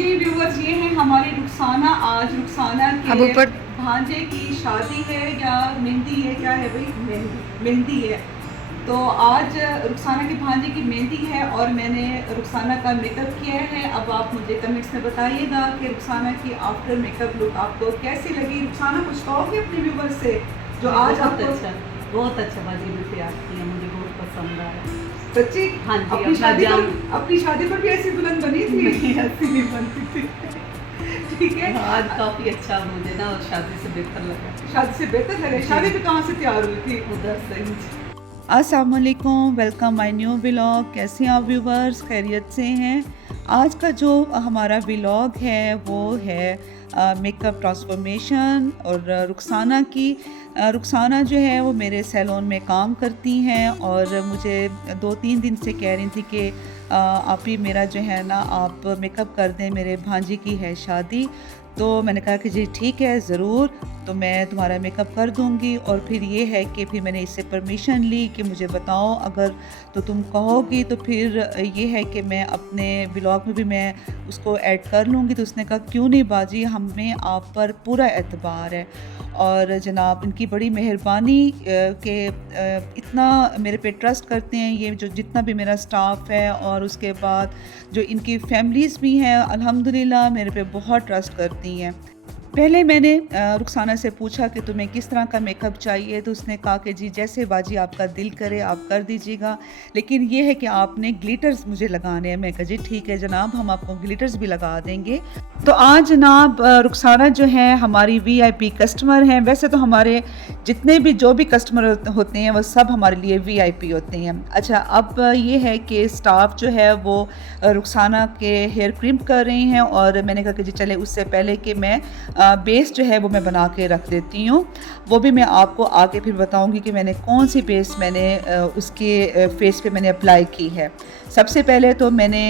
जी viewers, ये है हमारी रुखसाना। आज रुखसाना अब के ऊपर भांजे की शादी है या मेहंदी है, क्या है भाई? मेहंदी है। तो आज रुखसाना के भांजे की मेहंदी है और मैंने रुखसाना का मेकअप किया है। अब आप मुझे कमेंट्स में बताइएगा कि रुखसाना की आफ्टर मेकअप लुक आपको कैसी लगी। रुखसाना, कुछ कहोगे अपने व्यूवर्स से जो आज बहुत आपको? अच्छा, बहुत अच्छा बाजी भी तैयार किया, मुझे बहुत पसंद आया। सच्ची? हाँ जी, अपनी अपना शादी जान पर अपनी शादी पर भी ऐसी दुल्हन बनी थी? नहीं, ऐसी नहीं बनती थी। ठीक है। आज काफ़ी अच्छा मुझे ना, और शादी से बेहतर लगा। शादी से बेहतर लगे। शादी भी कहाँ से तैयार हुई थी? उधर से ही। अस्सलाम वालेकुम, वेलकम माय न्यू व्लॉग। कैसे हैं आप व्यूवर्स? खैरियत से हैं? आज का जो हमारा व्लॉग है वो है मेकअप ट्रांसफॉर्मेशन और रुखसाना की। रुखसाना जो है वो मेरे सैलून में काम करती हैं और मुझे 2-3 दिन से कह रही थी कि आप ही मेरा जो है ना, आप मेकअप कर दें, मेरे भांजी की है शादी। तो मैंने कहा कि जी ठीक है, ज़रूर, तो मैं तुम्हारा मेकअप कर दूँगी। और फिर ये है कि फिर मैंने इससे परमिशन ली कि मुझे बताओ, अगर तो तुम कहोगी तो फिर ये है कि मैं अपने व्लॉग में भी मैं उसको ऐड कर लूँगी। तो उसने कहा क्यों नहीं बाजी, हमें आप पर पूरा एतबार है। और जनाब इनकी बड़ी मेहरबानी कि इतना मेरे पे ट्रस्ट करते हैं, ये जो जितना भी मेरा स्टाफ़ है और उसके बाद जो इनकी फैमिलीज़ भी हैं, अल्हम्दुलिल्लाह मेरे पे बहुत ट्रस्ट करती हैं। पहले मैंने रुखसाना से पूछा कि तुम्हें किस तरह का मेकअप चाहिए, तो उसने कहा कि जी जैसे बाजी आपका दिल करे आप कर दीजिएगा, लेकिन ये है कि आपने ग्लिटर्स मुझे लगाने हैं। मैं कहा जी ठीक है जनाब, हम आपको ग्लिटर्स भी लगा देंगे। तो आज जनाब रुखसाना जो है हमारी वीआईपी कस्टमर हैं। वैसे तो हमारे जितने भी जो भी कस्टमर होते हैं वो सब हमारे लिए वीआईपी होते हैं। अच्छा, अब ये है कि स्टाफ जो है वो रुखसाना के हेयर क्रिम्प कर रहे हैं और मैंने कहा कि जी चले उससे पहले कि मैं बेस जो है वो मैं बना के रख देती हूँ। वो भी मैं आपको आगे फिर बताऊँगी कि मैंने कौन सी बेस मैंने उसके फेस पे मैंने अप्लाई की है। सबसे पहले तो मैंने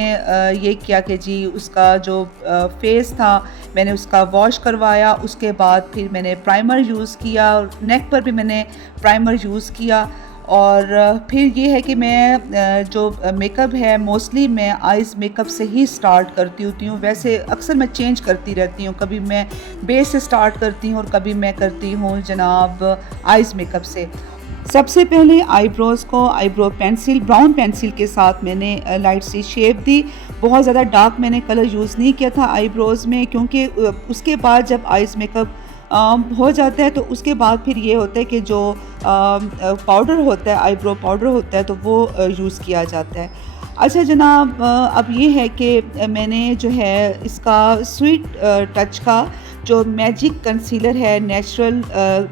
ये किया कि जी उसका जो फेस था मैंने उसका वॉश करवाया, उसके बाद फिर मैंने प्राइमर यूज़ किया, नेक पर भी मैंने प्राइमर यूज़ किया। और फिर ये है कि मैं जो मेकअप है मोस्टली मैं आइज़ मेकअप से ही स्टार्ट करती होती हूँ। वैसे अक्सर मैं चेंज करती रहती हूँ, कभी मैं बेस से स्टार्ट करती हूँ और कभी मैं करती हूँ जनाब आइज़ मेकअप से। सबसे पहले आईब्रोज़ को आईब्रो पेंसिल, ब्राउन पेंसिल के साथ मैंने लाइट सी शेप दी। बहुत ज़्यादा डार्क मैंने कलर यूज़ नहीं किया था आईब्रोज़ में, क्योंकि उसके बाद जब आइज़ मेकअप हो जाता है तो उसके बाद फिर ये होता है कि जो पाउडर होता है, आईब्रो पाउडर होता है, तो वो यूज़ किया जाता है। अच्छा जनाब, अब ये है कि मैंने जो है इसका स्वीट टच का जो मैजिक कंसीलर है नेचुरल,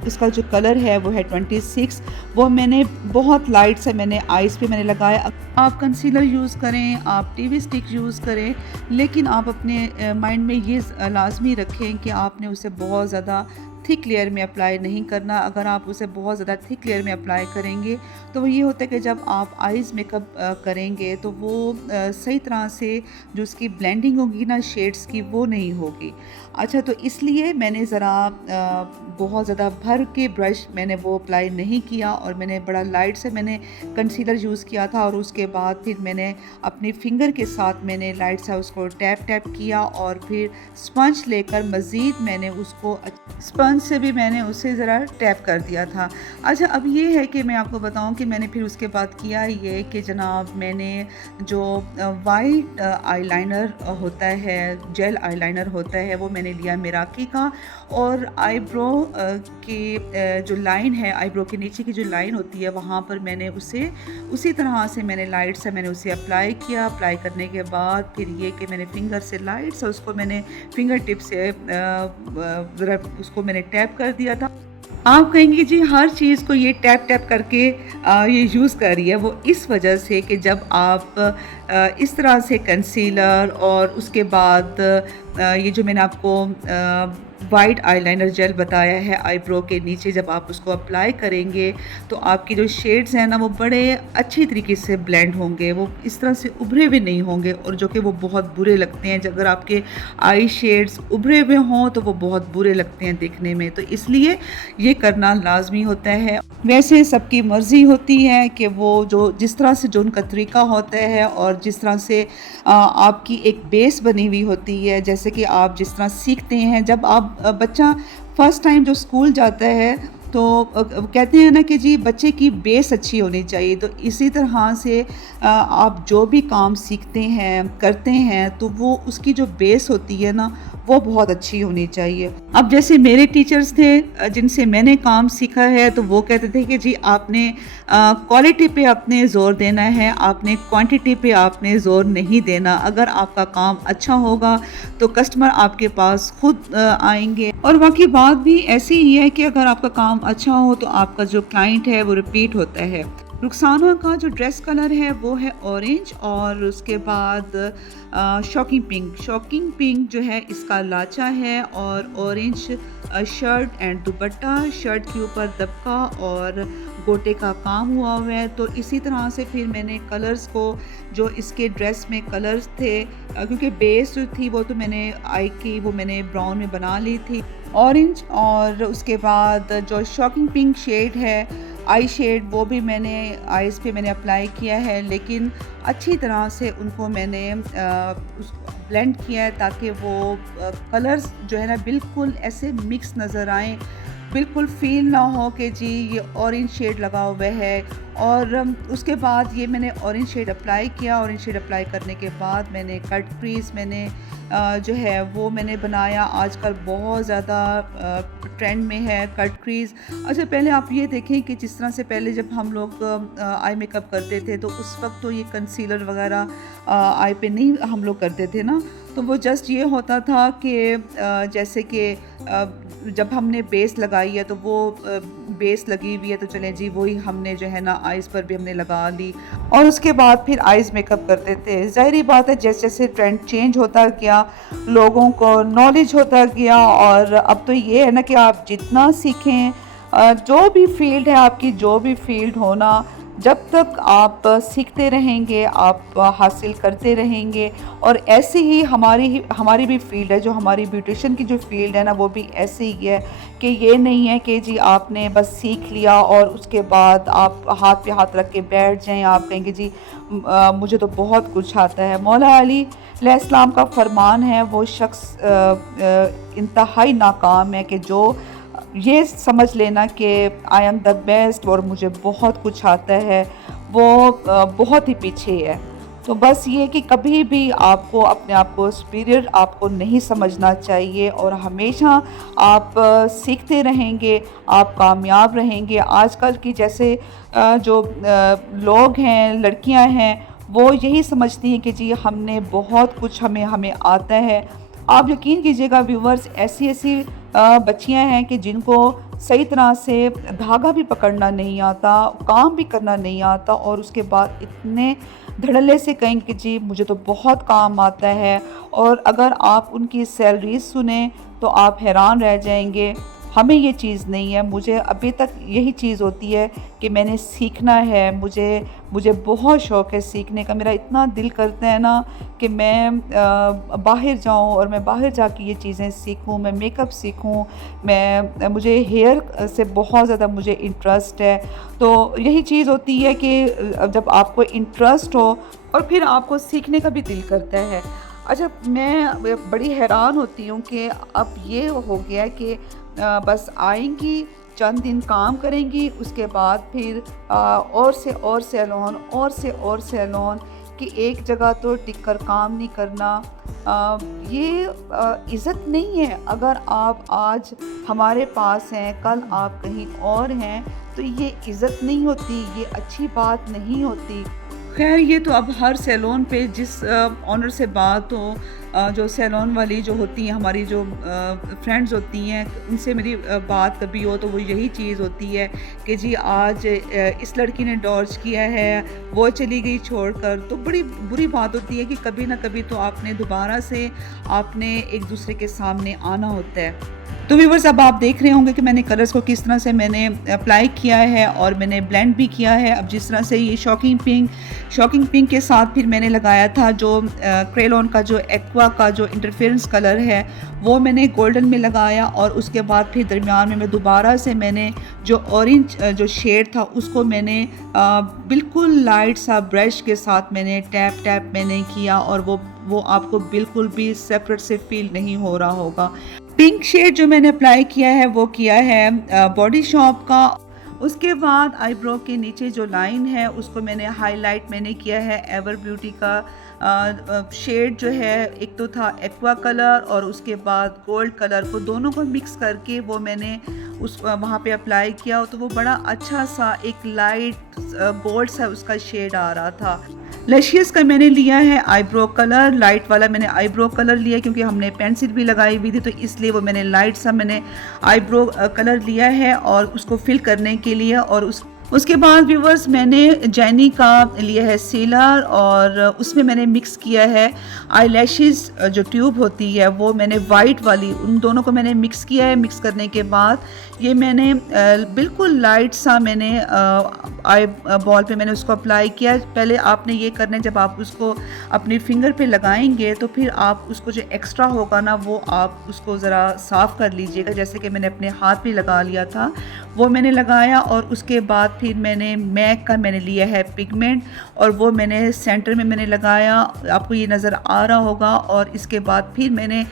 इसका जो कलर है वो है 26। वो मैंने बहुत लाइट से मैंने आइज़ पे मैंने लगाया। आप कंसीलर यूज़ करें, आप टीवी स्टिक यूज़ करें, लेकिन आप अपने माइंड में ये लाजमी रखें कि आपने उसे बहुत ज़्यादा थिक लेयर में अप्लाई नहीं करना। अगर आप उसे बहुत ज़्यादा थिक लेयर में अप्लाई करेंगे तो वो ये होता है कि जब आप आइज़ मेकअप करेंगे तो वो सही तरह से जो उसकी ब्लेंडिंग होगी ना शेड्स की, वो नहीं होगी। अच्छा, तो इसलिए मैंने ज़रा बहुत ज़्यादा भर के ब्रश मैंने वो अप्लाई नहीं किया और मैंने बड़ा लाइट से मैंने कंसीलर यूज़ किया था। और उसके बाद फिर मैंने अपनी फिंगर के साथ मैंने लाइट सा उसको टैप टैप किया और फिर स्पंज लेकर मज़ीद मैंने उसको स्पंज से भी मैंने उसे ज़रा टैप कर दिया था। अच्छा, अब ये है कि मैं आपको बताऊं कि मैंने फिर उसके बाद किया ये कि जनाब मैंने जो वाइट आईलाइनर होता है, जेल आईलाइनर होता है, वो मैंने लिया मिराकी का। और आईब्रो की जो लाइन है, आईब्रो के नीचे की जो लाइन होती है, वहाँ पर मैंने उसे उसी तरह से मैंने लाइट से मैंने उसे अप्लाई किया। अप्लाई करने के बाद फिर ये कि मैंने फिंगर से लाइट से उसको मैंने फिंगर टिप से ज़रा उसको मैंने टैप कर दिया था। आप कहेंगे जी हर चीज़ को ये टैप टैप करके ये यूज़ कर रही है। वो इस वजह से कि जब आप इस तरह से कंसीलर और उसके बाद ये जो मैंने आपको वाइट आईलाइनर जेल बताया है आईब्रो के नीचे। जब आप उसको अप्लाई करेंगे तो आपकी जो शेड्स हैं ना वो बड़े अच्छी तरीके से ब्लेंड होंगे, वो इस तरह से उभरे हुए नहीं होंगे, और जो कि वो बहुत बुरे लगते हैं। अगर आपके आई शेड्स उभरे हुए हों तो वो बहुत बुरे लगते हैं देखने में, तो इसलिए ये करना लाजमी होता है। वैसे सबकी मर्ज़ी होती है कि वो जो जिस तरह से जो उनका तरीका होता है और जिस तरह से आपकी एक बेस बनी हुई होती है, जैसे कि आप जिस तरह सीखते हैं। जब आप बच्चा फर्स्ट टाइम जो स्कूल जाता है तो कहते हैं ना कि जी बच्चे की बेस अच्छी होनी चाहिए, तो इसी तरह से आप जो भी काम सीखते हैं करते हैं तो वो उसकी जो बेस होती है ना वो बहुत अच्छी होनी चाहिए। अब जैसे मेरे टीचर्स थे जिनसे मैंने काम सीखा है, तो वो कहते थे कि जी आपने क्वालिटी पे आपने ज़ोर देना है, आपने क्वांटिटी पे आपने ज़ोर नहीं देना। अगर आपका काम अच्छा होगा तो कस्टमर आपके पास खुद आएंगे। और बाकी बात भी ऐसी ही है कि अगर आपका काम अच्छा हो तो आपका जो क्लाइंट है वो रिपीट होता है। रुखसाना का जो ड्रेस कलर है वो है ऑरेंज, और उसके बाद शॉकिंग पिंक जो है इसका लाचा है, और orange shirt and dupatta, shirt के ऊपर दबका और गोटे का काम हुआ है। तो इसी तरह से फिर मैंने कलर्स को जो इसके ड्रेस में कलर्स थे, क्योंकि बेस जो थी वो तो मैंने आई की वो मैंने ब्राउन में बना ली थी ऑरेंज, और उसके बाद जो शॉकिंग पिंक शेड है आई शेड वो भी मैंने आइज़ पे मैंने अप्लाई किया है, लेकिन अच्छी तरह से उनको मैंने ब्लेंड किया है ताकि वो कलर्स जो है ना बिल्कुल ऐसे मिक्स नज़र आएँ, बिल्कुल फ़ील ना हो कि जी ये ऑरेंज शेड लगा हुआ है। और उसके बाद ये मैंने ऑरेंज शेड अप्लाई किया। ऑरेंज शेड अप्लाई करने के बाद मैंने कट क्रीज मैंने जो है वो मैंने बनाया। आजकल बहुत ज़्यादा ट्रेंड में है कट क्रीज। अच्छा, पहले आप ये देखें कि जिस तरह से पहले जब हम लोग आई मेकअप करते थे तो उस वक्त तो ये कंसीलर वगैरह आई पे नहीं हम लोग करते थे ना, तो वो जस्ट ये होता था कि जैसे कि जब हमने बेस लगाई है तो वो बेस लगी हुई है तो चलें जी वही हमने जो है ना आइज़ पर भी हमने लगा ली, और उसके बाद फिर आइज़ मेकअप करते थे। ज़ाहिर बात है जैसे जैसे ट्रेंड चेंज होता गया, लोगों को नॉलेज होता गया, और अब तो ये है ना कि आप जितना सीखें, जो भी फील्ड है आपकी, जो भी फील्ड होना, जब तक आप सीखते रहेंगे आप हासिल करते रहेंगे। और ऐसे ही हमारी भी फील्ड है, जो हमारी ब्यूटिशियन की जो फील्ड है ना वो भी ऐसे ही है कि ये नहीं है कि जी आपने बस सीख लिया और उसके बाद आप हाथ पे हाथ रख के बैठ जाएं, आप कहेंगे जी मुझे तो बहुत कुछ आता है। मौला अली अलैहिस्सलाम का फरमान है, वो शख्स इंतहाई नाकाम है कि जो ये समझ लेना कि आई एम द बेस्ट और मुझे बहुत कुछ आता है, वो बहुत ही पीछे है। तो बस ये कि कभी भी आपको अपने आप को सुपीरियर आपको नहीं समझना चाहिए, और हमेशा आप सीखते रहेंगे, आप कामयाब रहेंगे। आजकल की जैसे जो लोग हैं, लड़कियां हैं, वो यही समझती हैं कि जी हमने बहुत कुछ हमें आता है। आप यकीन कीजिएगा व्यूवर्स, ऐसी बच्चियां हैं कि जिनको सही तरह से धागा भी पकड़ना नहीं आता, काम भी करना नहीं आता, और उसके बाद इतने धड़ल्ले से कहेंगे कि जी मुझे तो बहुत काम आता है। और अगर आप उनकी सैलरी सुने तो आप हैरान रह जाएंगे। हमें ये चीज़ नहीं है, मुझे अभी तक यही चीज़ होती है कि मैंने सीखना है, मुझे बहुत शौक़ है सीखने का। मेरा इतना दिल करता है ना कि मैं बाहर जाऊं और मैं बाहर जाके ये चीज़ें सीखूं, मैं मेकअप सीखूं, मुझे हेयर से बहुत ज़्यादा मुझे इंटरेस्ट है। तो यही चीज़ होती है कि जब आपको इंटरेस्ट हो और फिर आपको सीखने का भी दिल करता है। अच्छा, मैं बड़ी हैरान होती हूँ कि अब ये हो गया है कि बस आएंगी, चंद दिन काम करेंगी, उसके बाद फिर और से सैलून कि एक जगह तो टिक कर काम नहीं करना। ये इज़्ज़त नहीं है। अगर आप आज हमारे पास हैं, कल आप कहीं और हैं, तो ये इज़्ज़त नहीं होती, ये अच्छी बात नहीं होती। ख़ैर ये तो अब हर सैलून पे जिस ऑनर से बात हो, जो सैलून वाली जो होती हैं हमारी जो फ्रेंड्स होती हैं, उनसे मेरी बात कभी हो तो वो यही चीज़ होती है कि जी आज इस लड़की ने डिवोर्स किया है, वो चली गई छोड़कर। तो बड़ी बुरी बात होती है कि कभी ना कभी तो आपने दोबारा से आपने एक दूसरे के सामने आना होता है। तो व्यूअर्स, अब आप देख रहे होंगे कि मैंने कलर्स को किस तरह से मैंने अप्लाई किया है और मैंने ब्लेंड भी किया है। अब जिस तरह से ये शॉकिंग पिंक के साथ फिर मैंने लगाया था जो क्रेयॉन का जो एक्वा का जो इंटरफेरेंस कलर है, वो मैंने गोल्डन में लगाया और उसके बाद फिर दरमियान में मैं दोबारा से मैंने जो ऑरेंज जो शेड था उसको मैंने बिल्कुल लाइट सा ब्रश के साथ मैंने टैप मैंने किया और वो आपको बिल्कुल भी सेपरेट से फील नहीं हो रहा होगा। पिंक शेड जो मैंने अप्लाई किया है वो किया है बॉडी शॉप का। उसके बाद आईब्रो के नीचे जो लाइन है उसको मैंने हाईलाइट मैंने किया है एवर ब्यूटी का शेड जो है, एक तो था एक्वा कलर और उसके बाद गोल्ड कलर, को दोनों को मिक्स करके वो मैंने उस वहाँ पे अप्लाई किया। तो वो बड़ा अच्छा सा एक लाइट गोल्ड सा उसका शेड आ रहा था। लशियस का मैंने लिया है आईब्रो कलर, लाइट वाला मैंने आईब्रो कलर लिया क्योंकि हमने पेंसिल भी लगाई हुई थी, तो इसलिए वो मैंने लाइट सा मैंने आईब्रो कलर लिया है और उसको फिल करने के लिए। और उसके बाद व्यूवर्स मैंने जेनी का लिया है सीलर और उसमें मैंने मिक्स किया है आई लैशेज़ जो ट्यूब होती है वो मैंने वाइट वाली, उन दोनों को मैंने मिक्स किया है। मिक्स करने के बाद ये मैंने बिल्कुल लाइट सा मैंने आई बॉल पे मैंने उसको अप्लाई किया। पहले आपने ये करना है, जब आप उसको अपनी फिंगर पे लगाएंगे तो फिर आप उसको जो एक्स्ट्रा होगा ना वो आप उसको ज़रा साफ़ कर लीजिएगा। जैसे कि मैंने अपने हाथ पे लगा लिया था वो मैंने लगाया और उसके बाद फिर मैंने मैक का मैंने लिया है पिगमेंट और वो मैंने सेंटर में मैंने लगाया, आपको ये नज़र आ रहा होगा। और इसके बाद फिर मैंने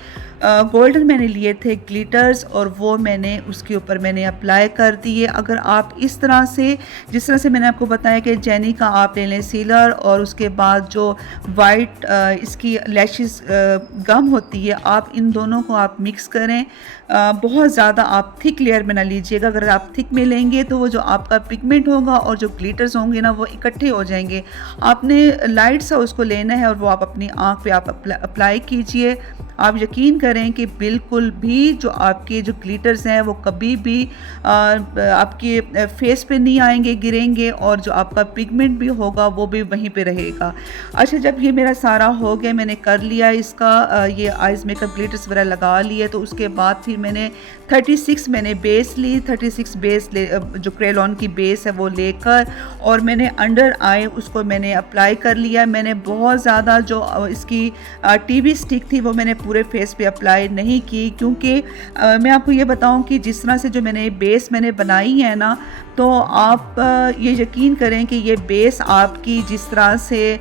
गोल्डन मैंने लिए थे ग्लिटर्स और वो मैंने उसके ऊपर मैंने अप्लाई कर दिए। अगर आप इस तरह से, जिस तरह से मैंने आपको बताया कि जेनी का आप ले लें सीलर और उसके बाद जो वाइट इसकी लैशेस गम होती है, आप इन दोनों को आप मिक्स करें। बहुत ज़्यादा आप थिक लेयर में ना लीजिएगा, अगर आप थिक में लेंगे तो वो जो आपका पिगमेंट होगा और जो ग्लिटर्स होंगे ना वो इकट्ठे हो जाएंगे। आपने लाइट सा उसको लेना है और वो आप अपनी आँख पे आप अप्लाई कीजिए। आप यकीन करें कि बिल्कुल भी जो आपके जो ग्लिटर्स हैं वो कभी भी आपके फेस पे नहीं आएंगे, गिरेंगे, और जो आपका पिगमेंट भी होगा वो भी वहीं पे रहेगा। अच्छा, जब ये मेरा सारा हो गया, मैंने कर लिया इसका ये आइज़ मेकअप ग्लिटर्स वगैरह लगा लिए, तो उसके बाद फिर मैंने 36 मैंने बेस ली। 36 बेस ले, जो क्रेयॉन की बेस है वो लेकर और मैंने अंडर आई उसको मैंने अप्लाई कर लिया। मैंने बहुत ज़्यादा जो इसकी टीवी स्टिक थी वो मैंने पूरे फेस पे अप्लाई नहीं की, क्योंकि मैं आपको ये बताऊं कि जिस तरह से जो मैंने बेस मैंने बनाई है ना, तो आप ये यकीन करें कि ये बेस आपकी जिस तरह से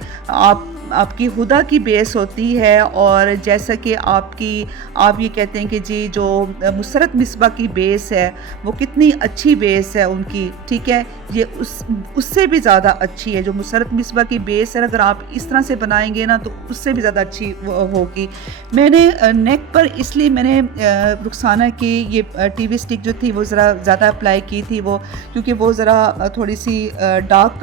आपकी हुदा की बेस होती है, और जैसा कि आप ये कहते हैं कि जी जो मुसरत मिसबा की बेस है वो कितनी अच्छी बेस है उनकी, ठीक है, ये उससे भी ज़्यादा अच्छी है। जो मुसरत मिसबा की बेस है अगर आप इस तरह से बनाएंगे ना तो उससे भी ज़्यादा अच्छी होगी। मैंने नेक पर इसलिए मैंने रुखसाना की ये टीवी स्टिक जो थी वो ज़रा ज़्यादा अप्लाई की थी, वो क्योंकि वो ज़रा थोड़ी सी डार्क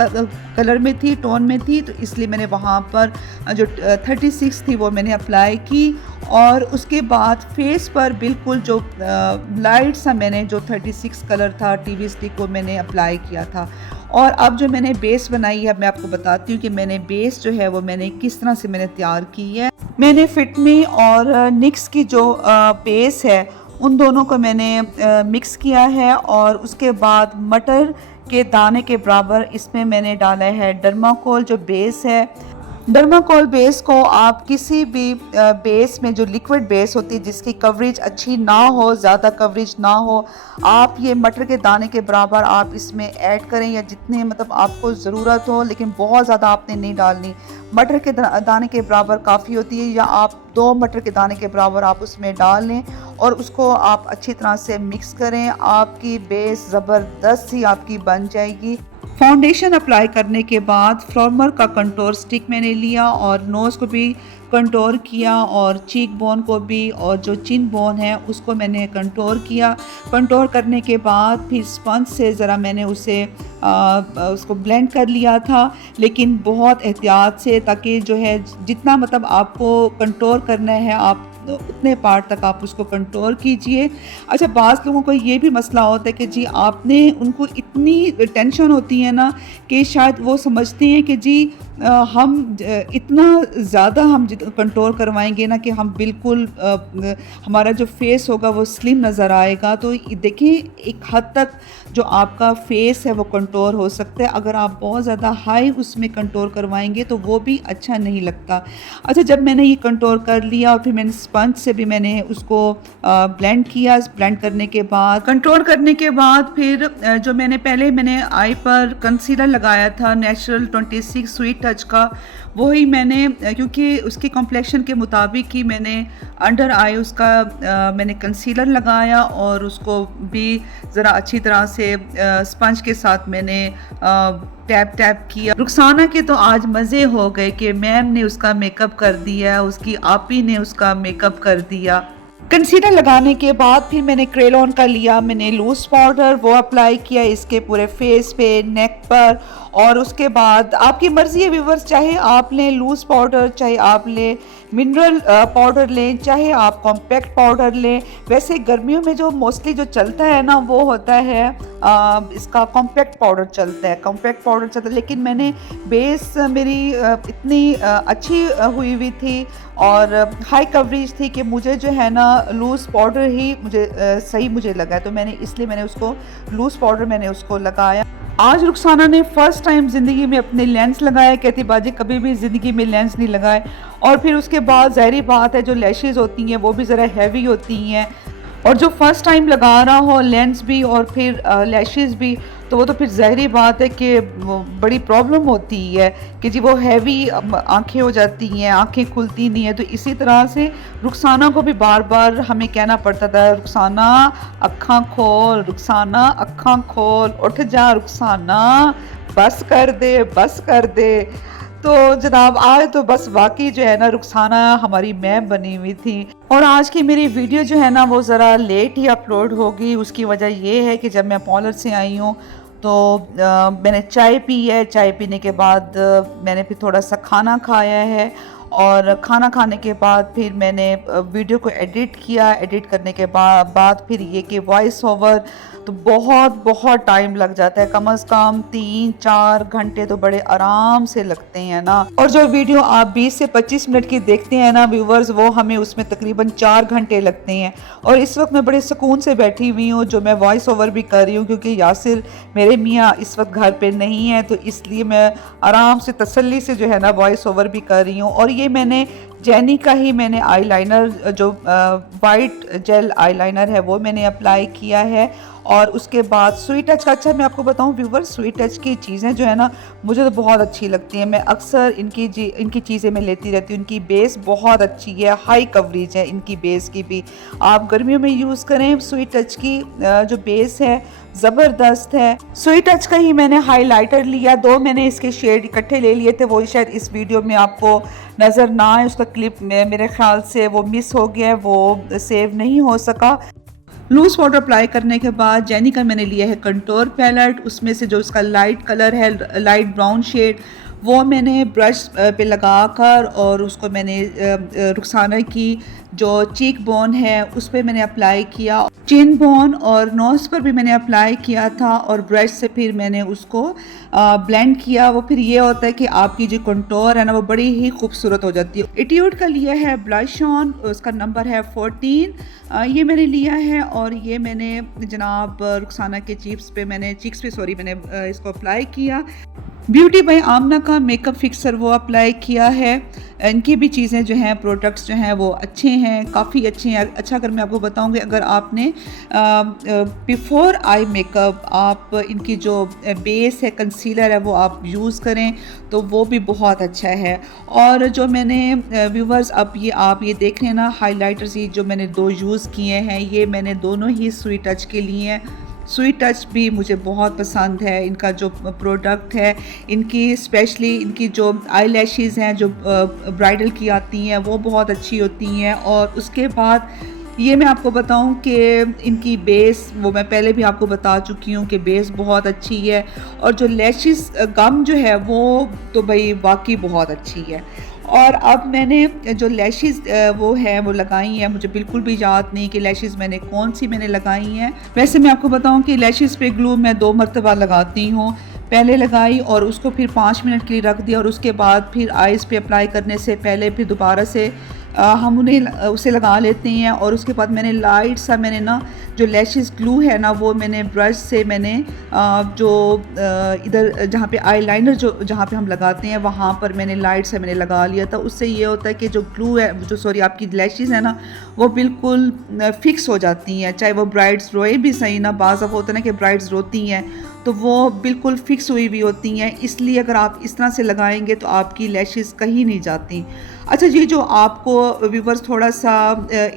कलर में थी, टोन में थी, तो इसलिए मैंने वहाँ पर जो 36 थी वो मैंने अप्लाई की। और उसके बाद फेस पर बिल्कुल जो लाइट सा मैंने जो 36 कलर था टीवी स्टिक वो मैंने अप्लाई किया था। और अब जो मैंने बेस बनाई है मैं आपको बताती हूँ कि मैंने बेस जो है वो मैंने किस तरह से मैंने तैयार की है। मैंने फिटमी और निक्स की जो बेस है उन दोनों को मैंने मिक्स किया है और उसके बाद मटर के दाने के बराबर इसमें मैंने डाला है डर्माकोल जो बेस है। डर्माकोल बेस को आप किसी भी बेस में जो लिक्विड बेस होती है जिसकी कवरेज अच्छी ना हो, ज़्यादा कवरेज ना हो, आप ये मटर के दाने के बराबर आप इसमें ऐड करें, या जितने मतलब आपको ज़रूरत हो, लेकिन बहुत ज़्यादा आपने नहीं डालनी। मटर के दाने के बराबर काफ़ी होती है, या आप 2 मटर के दाने के बराबर आप उसमें डाल लें और उसको आप अच्छी तरह से मिक्स करें। आपकी बेस ज़बरदस्त ही आपकी बन जाएगी। फाउंडेशन अप्लाई करने के बाद फ्लॉर्मर का कंटूर स्टिक मैंने लिया और नोज़ को भी कंटूर किया और चीक बोन को भी, और जो चिन बोन है उसको मैंने कंटूर किया। कंटूर करने के बाद फिर स्पंज से ज़रा मैंने उसको ब्लेंड कर लिया था, लेकिन बहुत एहतियात से, ताकि जो है जितना मतलब आपको कंटूर करना है आप उतने पार्ट तक आप उसको कंट्रोल कीजिए। अच्छा, बाज़ लोगों को ये भी मसला होता है कि जी आपने उनको इतनी टेंशन होती है ना कि शायद वो समझते हैं कि जी हम इतना ज़्यादा हम कंट्रोल करवाएंगे ना कि हम बिल्कुल हमारा जो फेस होगा वो स्लिम नज़र आएगा। तो देखिए एक हद तक जो आपका फेस है वो कंट्रोल हो सकता है। अगर आप बहुत ज़्यादा हाई उसमें कंट्रोल करवाएंगे तो वो भी अच्छा नहीं लगता। अच्छा, जब मैंने ये कंट्रोल कर लिया और फिर मैंने स्पंज से भी मैंने उसको ब्लेंड किया। ब्लेंड करने के बाद, कंट्रोल करने के बाद फिर जो मैंने आई पर कंसीलर लगाया था नेचुरल 26 स्वीट टच का, वही मैंने, क्योंकि उसकी कॉम्प्लेक्शन के मुताबिक ही मैंने अंडर आई उसका मैंने कंसीलर लगाया और उसको भी ज़रा अच्छी तरह से स्पंज के साथ मैंने टैप टैप किया। रुखसाना के तो आज मज़े हो गए कि मैम ने उसका मेकअप कर दिया, उसकी आपी ने उसका मेकअप कर दिया। कंसीलर लगाने के बाद फिर मैंने क्रेलॉन का लिया, मैंने लूज़ पाउडर वो अप्लाई किया इसके पूरे फेस पे, नेक पर, और उसके बाद आपकी मर्ज़ी है व्यूवर्स, चाहे आप लें लूज़ पाउडर, चाहे आप लें मिनरल पाउडर लें, चाहे आप कॉम्पैक्ट पाउडर लें। वैसे गर्मियों में जो मोस्टली जो चलता है ना वो होता है इसका कॉम्पैक्ट पाउडर चलता है, लेकिन मैंने बेस मेरी इतनी अच्छी हुई थी और हाई कवरेज थी कि मुझे जो है ना लूज़ पाउडर ही सही मुझे लगा, तो इसलिए मैंने उसको लूज़ पाउडर मैंने उसको लगाया। आज रुखसाना ने फ़र्स्ट टाइम ज़िंदगी में अपने लेंस लगाए, कहती बाजी कभी भी ज़िंदगी में लेंस नहीं लगाए। और फिर उसके बाद ज़ाहिर बात है जो लैशेज़ होती हैं वो भी ज़रा हैवी होती हैं, और जो फ़र्स्ट टाइम लगा रहा हो लेंस भी और फिर लैशेज़ भी, तो वो तो फिर ज़ाहिर बात है कि बड़ी प्रॉब्लम होती है कि जी वो हैवी आंखें हो जाती हैं, आंखें खुलती नहीं है। तो इसी तरह से रुखसाना को भी बार बार हमें कहना पड़ता था, रुखसाना अक्खां खोल, रुखसाना अक्खां खोल, उठ जा रुखसाना, बस कर दे। तो जनाब आज तो बस वाकई जो है ना रुखसाना हमारी मैम बनी हुई थी। और आज की मेरी वीडियो जो है ना वो ज़रा लेट ही अपलोड होगी। उसकी वजह ये है कि जब मैं पार्लर से आई हूँ तो मैंने चाय पी है, चाय पीने के बाद मैंने फिर थोड़ा सा खाना खाया है, और खाना खाने के बाद फिर मैंने वीडियो को एडिट किया। एडिट करने के बाद फिर ये कि वॉइस ओवर तो बहुत टाइम लग जाता है, कम से कम 3-4 घंटे तो बड़े आराम से लगते हैं ना। और जो वीडियो आप 20 से 25 मिनट की देखते हैं ना व्यूवर्स, वो हमें उसमें तकरीबन 4 घंटे लगते हैं। और इस वक्त मैं बड़े सुकून से बैठी हुई हूँ जो मैं वॉइस ओवर भी कर रही हूँ, क्योंकि यासिर मेरे मियाँ इस वक्त घर पे नहीं है, तो इसलिए मैं आराम से तसल्ली से जो है ना वॉइस ओवर भी कर रही हूँ। और ये मैंने जेनी का ही मैंने आईलाइनर जो वाइट जेल आईलाइनर है वो मैंने अप्लाई किया है। और उसके बाद स्वीट टच का, अच्छा मैं आपको बताऊं व्यूवर, स्वीट टच की चीज़ें जो है ना मुझे तो बहुत अच्छी लगती हैं। मैं अक्सर इनकी चीज़ें मैं लेती रहती हूँ। इनकी बेस बहुत अच्छी है, हाई कवरेज है इनकी बेस की भी। आप गर्मियों में यूज़ करें, स्वीट टच की जो बेस है ज़बरदस्त है। स्वीट टच का ही मैंने हाइलाइटर लिया, 2 मैंने इसके शेड इकट्ठे ले लिए थे, वो शायद इस वीडियो में आपको नज़र ना आए, उसका क्लिप में मेरे ख्याल से वो मिस हो गया, वो सेव नहीं हो सका। लूज़ पाउडर अप्लाई करने के बाद जेनी का मैंने लिया है कंटूर पैलेट, उसमें से जो उसका लाइट कलर है, लाइट ब्राउन शेड, वो मैंने ब्रश पे लगाकर और उसको मैंने रुखसाना की जो चीक बोन है उस पर मैंने अप्लाई किया, चिन बोन और नोज़ पर भी मैंने अप्लाई किया था, और ब्रश से फिर मैंने उसको ब्लेंड किया। वो फिर ये होता है कि आपकी जो कंटूर है ना वो बड़ी ही खूबसूरत हो जाती है। एटीट्यूड का लिया है ब्लश ऑन, उसका नंबर है 14, ये मैंने लिया है। और ये मैंने जनाब रुखसाना के चिक्स पे मैंने इसको अप्लाई किया। ब्यूटी बाय आमना का मेकअप फिक्सर वो अप्लाई किया है। इनकी भी चीज़ें जो हैं, प्रोडक्ट्स जो हैं वो अच्छे हैं, काफ़ी अच्छे हैं। अच्छा, अगर मैं आपको बताऊंगी, अगर आपने बिफोर आई मेकअप आप इनकी जो बेस है, कंसीलर है, वो आप यूज़ करें तो वो भी बहुत अच्छा है। और जो मैंने व्यूवर्स अब आप ये देख रहे हैं ना हाइलाइटर्स, ये जो मैंने 2 यूज़ किए हैं, ये मैंने दोनों ही स्वीट टच के लिए हैं। स्वीट टच भी मुझे बहुत पसंद है। इनका जो प्रोडक्ट है, इनकी स्पेशली इनकी जो आई लैशेज़ हैं जो ब्राइडल की आती हैं वो बहुत अच्छी होती हैं। और उसके बाद ये मैं आपको बताऊं कि इनकी बेस, वो मैं पहले भी आपको बता चुकी हूँ कि बेस बहुत अच्छी है। और जो लैशेस गम जो है वो तो भाई वाकई बहुत अच्छी है। और अब मैंने जो लैशेस वो है वो लगाई हैं, मुझे बिल्कुल भी याद नहीं कि लैशेस मैंने कौन सी मैंने लगाई हैं। वैसे मैं आपको बताऊं कि लैशेस पे ग्लू मैं 2 मरतबा लगाती हूँ। पहले लगाई और उसको फिर 5 मिनट के लिए रख दिया, और उसके बाद फिर आइज़ पे अप्लाई करने से पहले फिर दोबारा से हम उसे लगा लेते हैं। और उसके बाद मैंने लाइट सा मैंने ना जो लैशेस ग्लू है ना वो मैंने ब्रश से मैंने इधर जहाँ पे आईलाइनर जहाँ पे हम लगाते हैं वहाँ पर मैंने लाइट से मैंने लगा लिया था। उससे ये होता है कि जो ग्लू है, जो सॉरी आपकी लैशेस है ना, वो बिल्कुल फिक्स हो जाती हैं। चाहे वो ब्राइड्स रोए भी सही ना, बाज़ होता है ना कि ब्राइड्स रोती हैं तो वो बिल्कुल फिक्स हुई भी होती हैं। इसलिए अगर आप इस तरह से लगाएंगे तो आपकी लैशेस कहीं नहीं जाती। अच्छा, ये जो आपको व्यूवर्स थोड़ा सा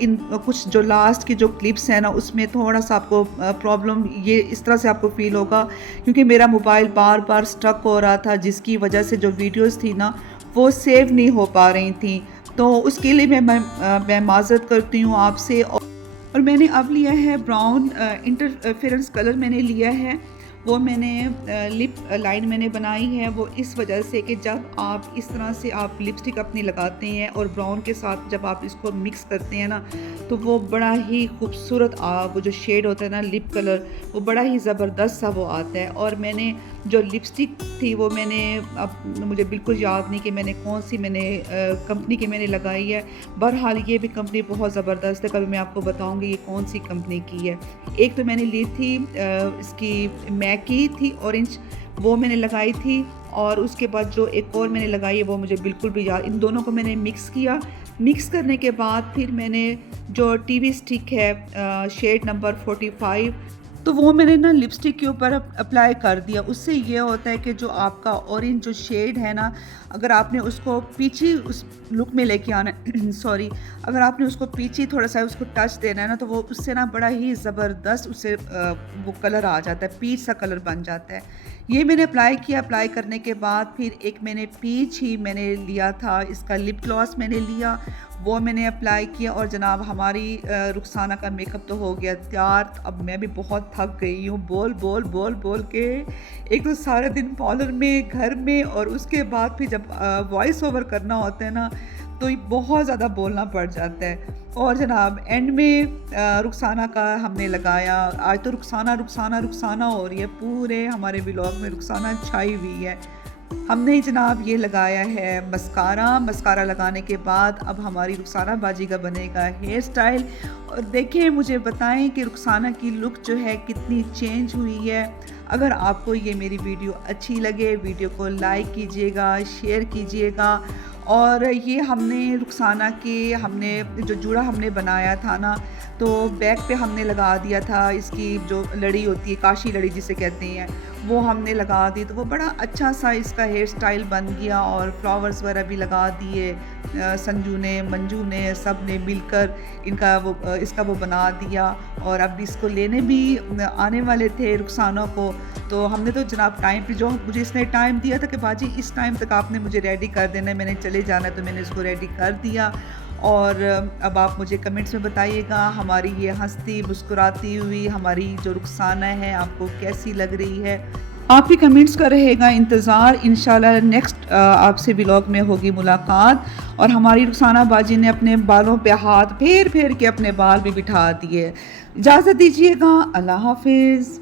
इन कुछ जो लास्ट की जो क्लिप्स हैं ना उसमें थोड़ा सा आपको प्रॉब्लम ये इस तरह से आपको फील होगा क्योंकि मेरा मोबाइल बार बार स्ट्रक हो रहा था, जिसकी वजह से जो वीडियोस थी ना वो सेव नहीं हो पा रही थी। तो उसके लिए मैं माज़रत करती हूँ आपसे। और मैंने अब लिया है ब्राउन इंटरफेरेंस कलर मैंने लिया है। वो मैंने लिप लाइन मैंने बनाई है वो इस वजह से कि जब आप इस तरह से आप लिपस्टिक अपनी लगाते हैं और ब्राउन के साथ जब आप इसको मिक्स करते हैं ना तो वो बड़ा ही खूबसूरत वो जो शेड होता है ना लिप कलर, वो बड़ा ही ज़बरदस्त सा वो आता है। और मैंने जो लिपस्टिक थी वो मैंने, अब मुझे बिल्कुल याद नहीं कि मैंने कौन सी कंपनी की मैंने लगाई है। बहरहाल ये भी कंपनी बहुत ज़बरदस्त है, कभी मैं आपको बताऊंगी ये कौन सी कंपनी की है। एक तो मैंने ली थी इसकी मैकी थी ऑरेंज, वो मैंने लगाई थी। और उसके बाद जो एक और मैंने लगाई है वो मुझे बिल्कुल भी याद, इन दोनों को मैंने मिक्स किया। मिक्स करने के बाद फिर मैंने जो टीवी स्टिक है शेड नंबर 45, तो वो मैंने ना लिपस्टिक के ऊपर अप्लाई कर दिया। उससे ये होता है कि जो आपका ऑरेंज जो शेड है ना, अगर आपने उसको पीछे उस लुक में लेके आना सॉरी, अगर आपने उसको पीछे थोड़ा सा उसको टच देना है ना तो वो उससे ना बड़ा ही ज़बरदस्त उससे वो कलर आ जाता है, पीच सा कलर बन जाता है। ये मैंने अप्लाई किया। अप्लाई करने के बाद फिर एक मैंने पीच ही मैंने लिया था, इसका लिप ग्लॉस मैंने लिया, वो मैंने अप्लाई किया। और जनाब हमारी रुखसाना का मेकअप तो हो गया तैयार। अब मैं भी बहुत थक गई हूँ बोल बोल बोल बोल के, एक तो सारे दिन पार्लर में, घर में, और उसके बाद फिर जब वॉइस ओवर करना होता है ना तो ये बहुत ज़्यादा बोलना पड़ जाता है। और जनाब एंड में रुखसाना का हमने लगाया। आज तो रुखसाना रुखसाना रुखसाना हो रही है, पूरे हमारे व्लॉग में रुखसाना छाई हुई है। हमने जनाब ये लगाया है मस्कारा। मस्कारा लगाने के बाद अब हमारी रुखसाना बाजी का बनेगा हेयर स्टाइल। और देखें, मुझे बताएं कि रुखसाना की लुक जो है कितनी चेंज हुई है। अगर आपको ये मेरी वीडियो अच्छी लगे, वीडियो को लाइक कीजिएगा, शेयर कीजिएगा। और ये हमने रुखसाना के हमने जो जूड़ा हमने बनाया था ना तो बैक पे हमने लगा दिया था, इसकी जो लड़ी होती है, काशी लड़ी जिसे कहते हैं, वो हमने लगा दी। तो वो बड़ा अच्छा सा इसका हेयर स्टाइल बन गया। और फ्लावर्स वगैरह भी लगा दिए, संजू ने, मंजू ने, सब ने मिलकर इसका वो बना दिया। और अब इसको लेने भी आने वाले थे रुखसाना को, तो हमने तो जनाब टाइम पे, जो मुझे इसने टाइम दिया था कि बाजी इस टाइम तक आपने मुझे रेडी कर देना है, मैंने चले जाना है, तो मैंने इसको रेडी कर दिया। और अब आप मुझे कमेंट्स में बताइएगा हमारी ये हंसती मुस्कुराती हुई हमारी जो रुखसाना है आपको कैसी लग रही है। आपकी कमेंट्स का रहेगा इंतज़ार। इंशाल्लाह नेक्स्ट आपसे व्लॉग में होगी मुलाकात। और हमारी रुखसाना बाजी ने अपने बालों पे हाथ फेर फेर के अपने बाल भी बिठा दिए। इजाज़त दीजिएगा, अल्लाह हाफिज़।